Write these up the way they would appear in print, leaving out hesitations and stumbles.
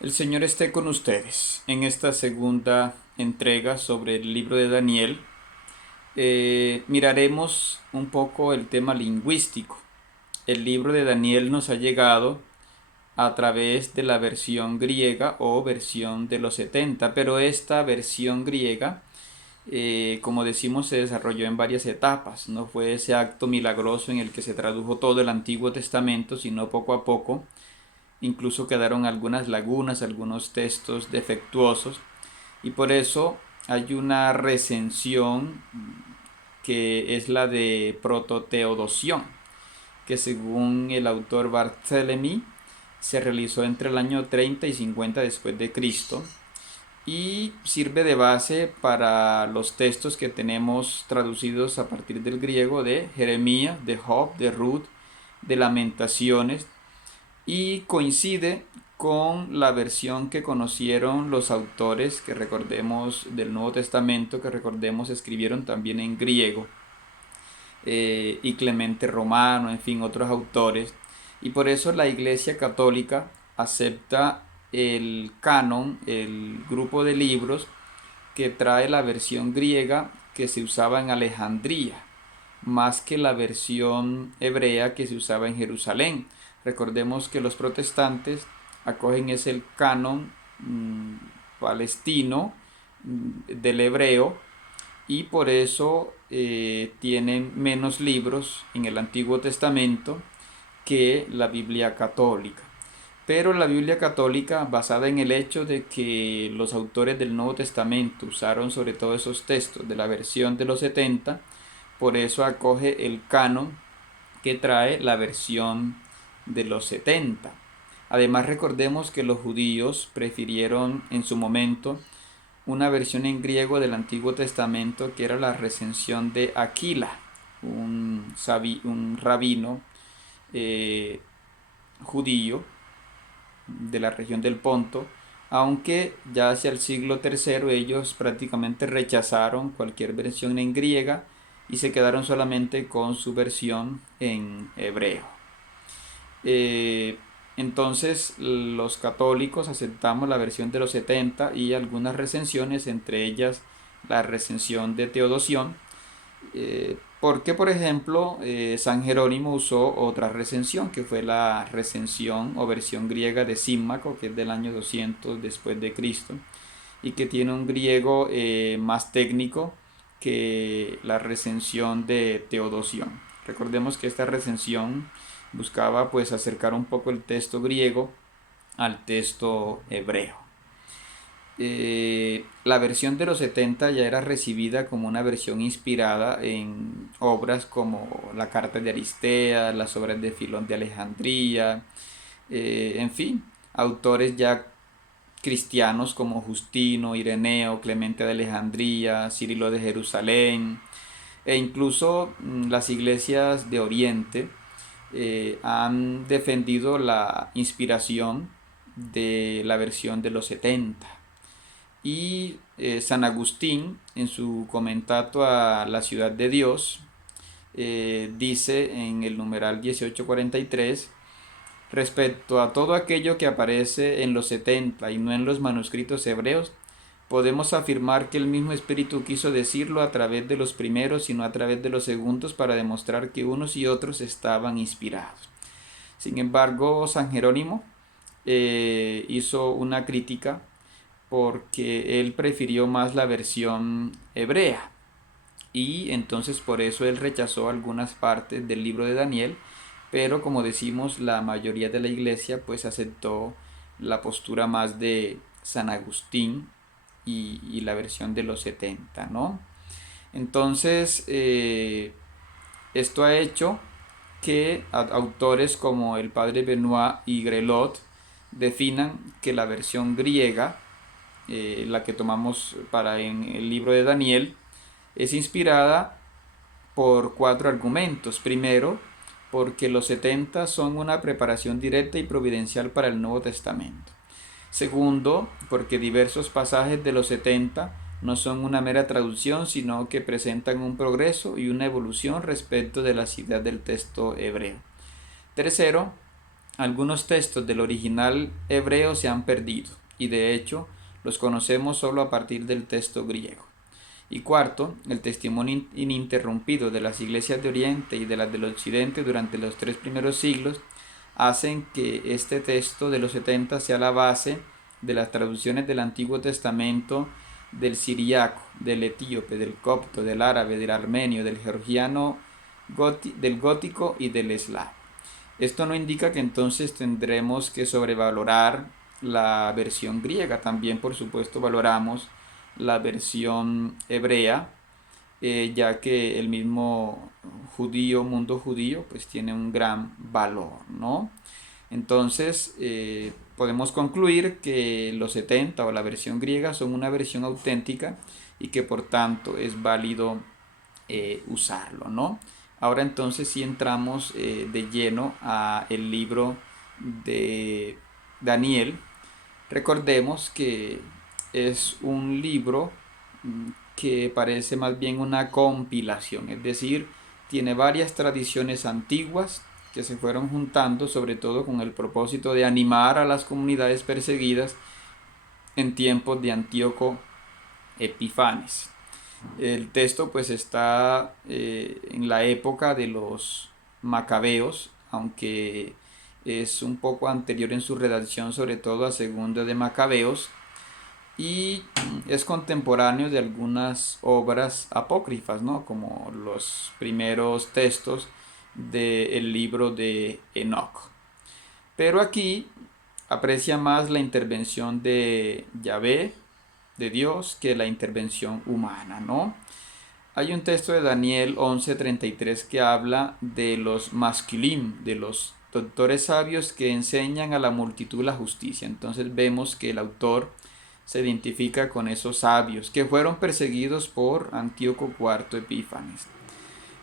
El Señor esté con ustedes. En esta segunda entrega sobre el libro de Daniel, miraremos un poco el tema lingüístico. El libro de Daniel nos ha llegado a través de la versión griega o versión de los 70, pero esta versión griega, como decimos, se desarrolló en varias etapas. No fue ese acto milagroso en el que se tradujo todo el Antiguo Testamento, sino poco a poco. Incluso quedaron algunas lagunas, algunos textos defectuosos, y por eso hay una recensión que es la de Prototeodosión, que según el autor Barthélemy se realizó entre el año 30 y 50 después de Cristo y sirve de base para los textos que tenemos traducidos a partir del griego de Jeremías, de Job, de Ruth, de Lamentaciones, y coincide con la versión que conocieron los autores que recordemos del Nuevo Testamento, que recordemos escribieron también en griego, y Clemente Romano, en fin, otros autores. Y por eso la Iglesia Católica acepta el canon, el grupo de libros que trae la versión griega que se usaba en Alejandría, más que la versión hebrea que se usaba en Jerusalén. Recordemos que los protestantes acogen es el canon palestino del hebreo, y por eso tienen menos libros en el Antiguo Testamento que la Biblia católica. Pero la Biblia católica, basada en el hecho de que los autores del Nuevo Testamento usaron sobre todo esos textos de la versión de los 70, por eso acoge el canon que trae la versión de los 70. Además, recordemos que los judíos prefirieron en su momento una versión en griego del Antiguo Testamento, que era la recensión de Aquila, un rabino eh, judío de la región del Ponto, aunque ya hacia el siglo III ellos prácticamente rechazaron cualquier versión en griega y se quedaron solamente con su versión en hebreo. Eh, entonces los católicos aceptamos la versión de los 70 y algunas recensiones, entre ellas la recensión de Teodosión, porque por ejemplo San Jerónimo usó otra recensión que fue la recensión o versión griega de Símaco, que es del año 200 después de Cristo, y que tiene un griego más técnico que la recensión de Teodosión. Recordemos que esta recensión buscaba pues acercar un poco el texto griego al texto hebreo. La versión de los 70 ya era recibida como una versión inspirada en obras como la Carta de Aristea, las obras de Filón de Alejandría, en fin, autores ya cristianos como Justino, Ireneo, Clemente de Alejandría, Cirilo de Jerusalén, e incluso las iglesias de Oriente han defendido la inspiración de la versión de los 70. Y San Agustín, en su comentario a la ciudad de Dios, dice en el numeral 1843, respecto a todo aquello que aparece en los 70 y no en los manuscritos hebreos, podemos afirmar que el mismo Espíritu quiso decirlo a través de los primeros y no a través de los segundos, para demostrar que unos y otros estaban inspirados. Sin embargo, San Jerónimo hizo una crítica porque él prefirió más la versión hebrea, y entonces por eso él rechazó algunas partes del libro de Daniel, pero como decimos, la mayoría de la iglesia pues aceptó la postura más de San Agustín y la versión de los 70, ¿no? Entonces, esto ha hecho que autores como el padre Benoit y Grelot definan que la versión griega, la que tomamos para en el libro de Daniel, es inspirada por cuatro argumentos. Primero, porque los 70 son una preparación directa y providencial para el Nuevo Testamento. Segundo, porque diversos pasajes de los 70 no son una mera traducción, sino que presentan un progreso y una evolución respecto de la ciudad del texto hebreo. Tercero, algunos textos del original hebreo se han perdido y de hecho los conocemos solo a partir del texto griego. Y cuarto, el testimonio ininterrumpido de las iglesias de Oriente y de las del Occidente durante los 3 primeros siglos hacen que este texto de los 70 sea la base de las traducciones del Antiguo Testamento del siriaco, del etíope, del copto, del árabe, del armenio, del georgiano, del gótico y del eslavo. Esto no indica que entonces tendremos que sobrevalorar la versión griega. También, por supuesto, valoramos la versión hebrea, ya que el mismo mundo judío, pues tiene un gran valor, ¿no? Entonces, podemos concluir que los 70 o la versión griega son una versión auténtica y que por tanto es válido usarlo, ¿no? Ahora entonces sí entramos de lleno a el libro de Daniel. Recordemos que es un libro que parece más bien una compilación, es decir, tiene varias tradiciones antiguas que se fueron juntando, sobre todo con el propósito de animar a las comunidades perseguidas en tiempos de Antíoco Epifanes. El texto pues está en la época de los macabeos, aunque es un poco anterior en su redacción, sobre todo a Segundo de Macabeos, y es contemporáneo de algunas obras apócrifas, ¿no? Como los primeros textos del libro de Enoc. Pero aquí aprecia más la intervención de Yahvé, de Dios, que la intervención humana, ¿no? Hay un texto de Daniel 11:33 que habla de los masquilim, de los doctores sabios que enseñan a la multitud la justicia. Entonces vemos que el autor se identifica con esos sabios que fueron perseguidos por Antíoco IV Epífanes.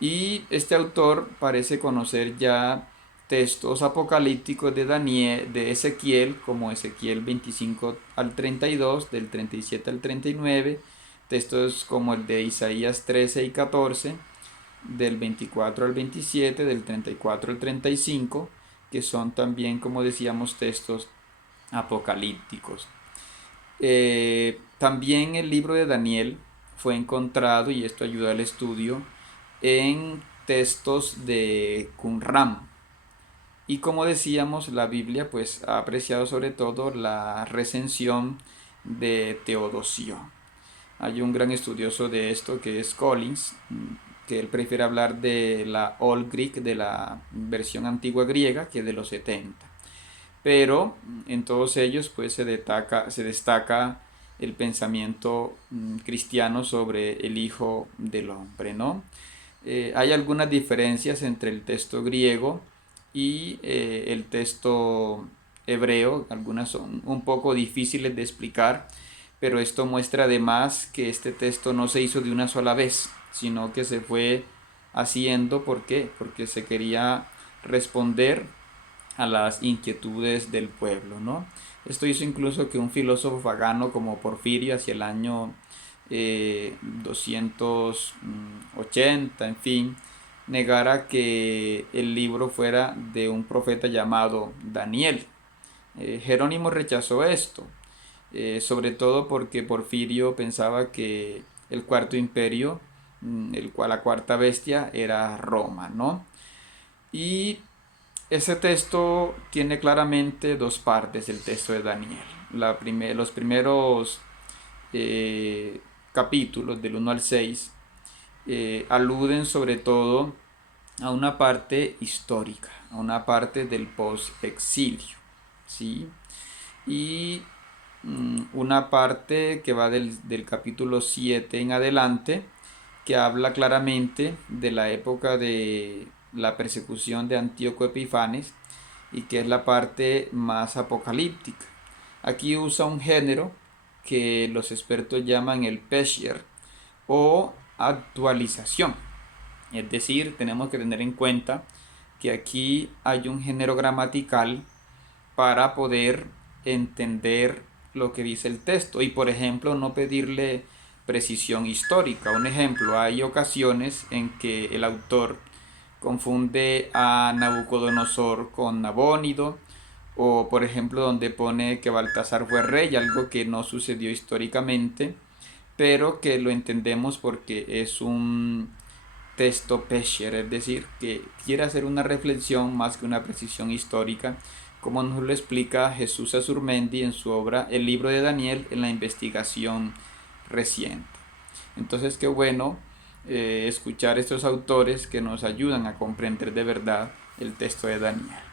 Y este autor parece conocer ya textos apocalípticos de Daniel, de Ezequiel, como Ezequiel 25 al 32, del 37 al 39, textos como el de Isaías 13 y 14, del 24 al 27, del 34 al 35, que son también, como decíamos, textos apocalípticos. También el libro de Daniel fue encontrado, y esto ayuda al estudio, en textos de Qumran. Y como decíamos, la Biblia pues ha apreciado sobre todo la recensión de Teodosio. Hay un gran estudioso de esto que es Collins, que él prefiere hablar de la Old Greek, de la versión antigua griega, que de los 70. Pero en todos ellos pues se destaca el pensamiento cristiano sobre el Hijo del Hombre, ¿no? Hay algunas diferencias entre el texto griego y el texto hebreo, algunas son un poco difíciles de explicar, pero esto muestra además que este texto no se hizo de una sola vez, sino que se fue haciendo. ¿Por qué? Porque se quería responder a las inquietudes del pueblo, ¿no? Esto hizo incluso que un filósofo pagano como Porfirio hacia el año 280, en fin, negara que el libro fuera de un profeta llamado Daniel. Jerónimo rechazó esto, sobre todo porque Porfirio pensaba que el cuarto imperio, la cuarta bestia, era Roma, ¿no? Y ese texto tiene claramente dos partes, el texto de Daniel. Los primeros capítulos del 1 al 6 aluden sobre todo a una parte histórica, a una parte del post-exilio, ¿sí? Y una parte que va del capítulo 7 en adelante, que habla claramente de la época de la persecución de Antíoco Epifanes y que es la parte más apocalíptica. Aquí usa un género que los expertos llaman el pesher o actualización. Es decir, tenemos que tener en cuenta que aquí hay un género gramatical para poder entender lo que dice el texto y, por ejemplo, no pedirle precisión histórica. Un ejemplo, hay ocasiones en que el autor confunde a Nabucodonosor con Nabónido, o por ejemplo donde pone que Baltasar fue rey, algo que no sucedió históricamente, pero que lo entendemos porque es un texto pesher, es decir, que quiere hacer una reflexión más que una precisión histórica, como nos lo explica Jesús Azurmendi en su obra El libro de Daniel en la investigación reciente. Entonces, qué bueno escuchar estos autores que nos ayudan a comprender de verdad el texto de Daniel.